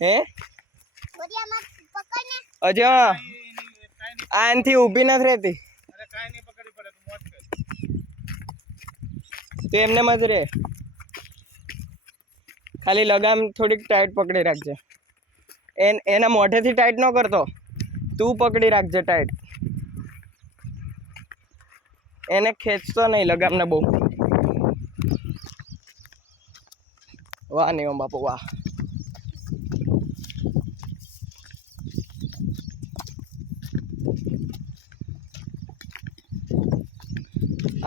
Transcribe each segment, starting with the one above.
હે અજો આનથી ઊભી નથી રહેતી. તો એમને જ રે, ખાલી લગામ થોડીક ટાઈટ પકડી રાખજે. એના મોઢેથી ટાઈટ ન કરતો, તું પકડી રાખજે ટાઈટ. એને ખેંચતો નહીં લગામને બહુ. વાહ નિયમ બાપુ વાહ.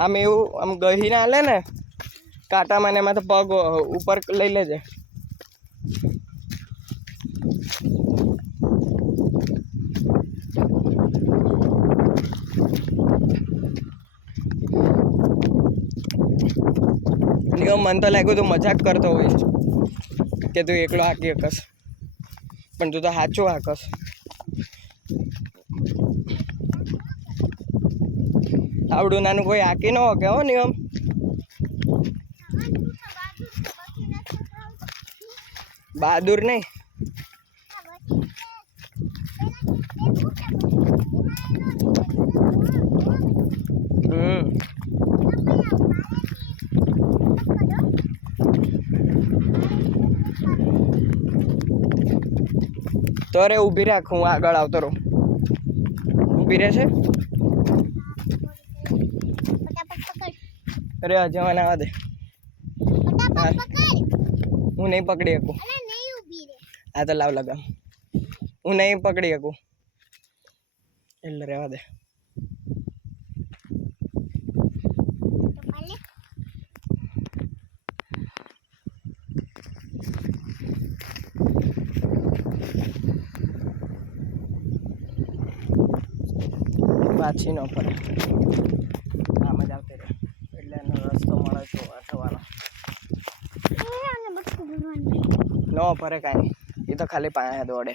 આમ એવું આમ ગહી ના હાલે ને કાંટામાં ને એમાં તો પગ ઉપર લઈ લેજે. નિયમ મન તો લાગ્યું તું મજાક કરતો હોઈશ કે તું એકલો હાકી હકસ, પણ તું તો સાચું હાકસ. આવડું નાનું કોઈ હાકી ન હકે હો નિયમ. બહાદુર નહીં. તો અરે ઊભી રાખ, હું આગળ આવતો રહું. ઊભી રહેશે. અરે અજવાન આવવા દે. હું નહીં પકડી શકું. હા તો લાવ લગામ. હું નહીં પકડી શકું એટલે રહેવા દે. પાછી ન ફરે, આમ જ આવતી રહે એટલે એનો રસ્તો મળે તો થવાનો. ન ફરે કાંઈ, એ તો ખાલી પાયા દોડે.